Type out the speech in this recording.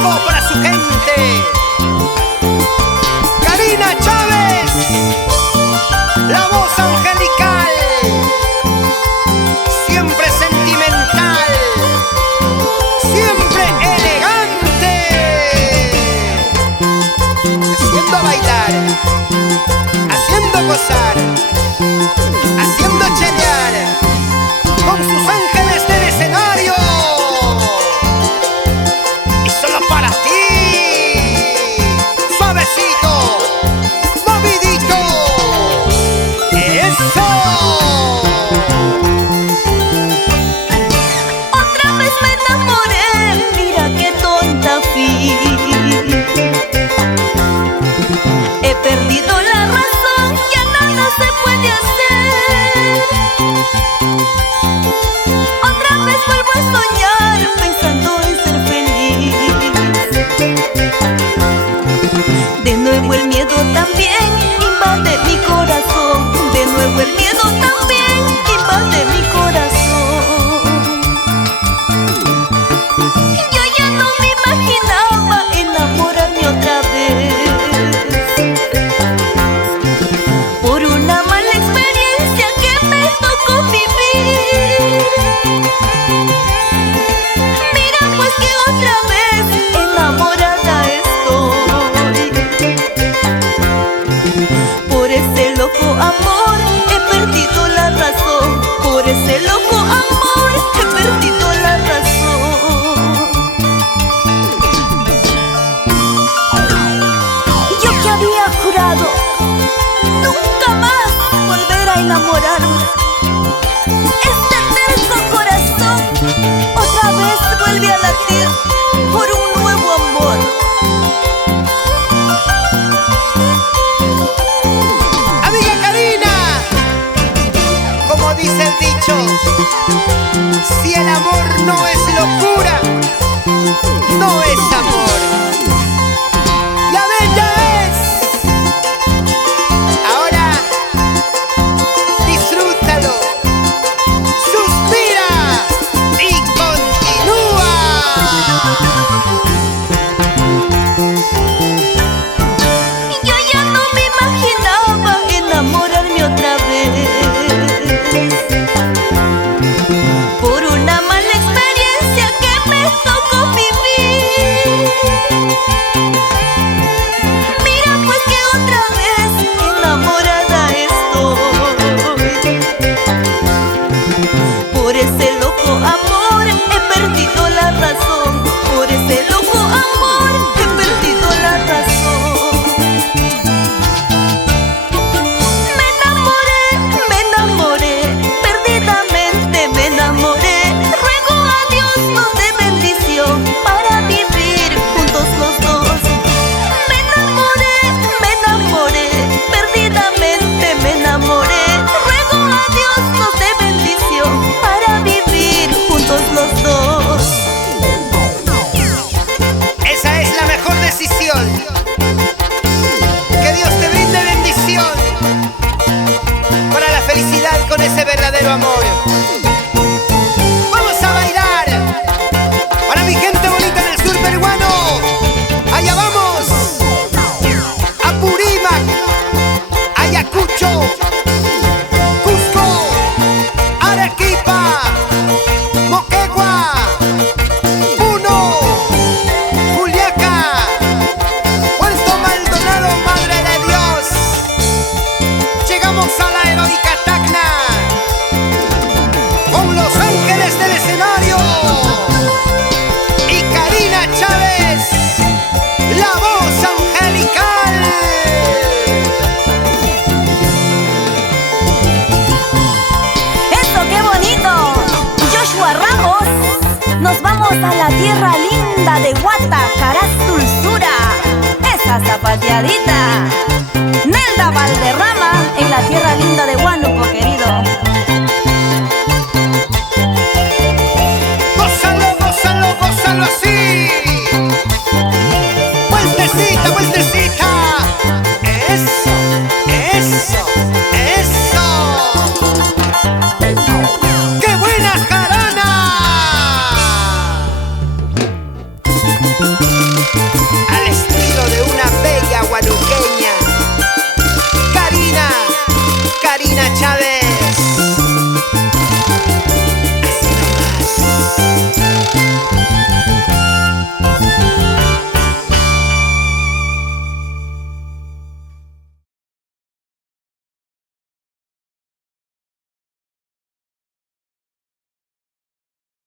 México para su gente. Karina Chávez, la voz angelical, siempre sentimental, siempre elegante, haciendo bailar, haciendo gozar, haciendo chelear con sus ángeles del escenario. Y solo para ti, suavecito, movidito. ¡Eso! Otra vez me enamoré, mira qué tonta fui. He perdido la razón, ya nada se puede hacer. Otra vez vuelvo a soñar, pensando en ser feliz. De nuevo el miedo también invade mi corazón. De nuevo el miedo también invade mi corazón. Yo ya no me imaginaba enamorarme otra vez. Por una mala experiencia que me tocó vivir. Mira pues que otra vez enamorada estoy. Por ese loco amor he perdido la razón. Por ese loco amor he perdido la razón. Yo que había jurado nunca más volver a enamorarme. Este terco corazón otra vez vuelve a latir por un nuevo amor. Amiga Karina, como dice el dicho, si el amor no es locura, no es amor. La bella es. Ahora, disfrútalo, suspira y continúa. Yo ya no me imaginaba enamorarme otra vez. Por una mala experiencia que me tocó vivir. Mira pues que otra vez enamorada estoy. Por ese loco amor he perdido la razón. Por ese loco amor he perdido la razón. Me enamoré, perdidamente me enamoré. Ruego a Dios nos dé bendición para vivir juntos los dos. Me enamoré, perdidamente me enamoré. Ruego a Dios nos dé bendición para vivir juntos los dos. Esa es la mejor decisión. Que Dios te brinde bendición para la felicidad con ese verdadero amor. Vamos a bailar para mi gente bonita del sur peruano. Allá vamos, Apurímac, Ayacucho, Cusco, Arequipa, Moquegua, Puno, Juliaca, Puerto Maldonado, Madre de Dios. Llegamos a la heroica Tacna con los ángeles del escenario y Karina Chávez, la voz angelical. ¡Eso, qué bonito! Joshua Ramos, nos vamos a la tierra linda de Guatacaraz, dulzura. Esa zapateadita.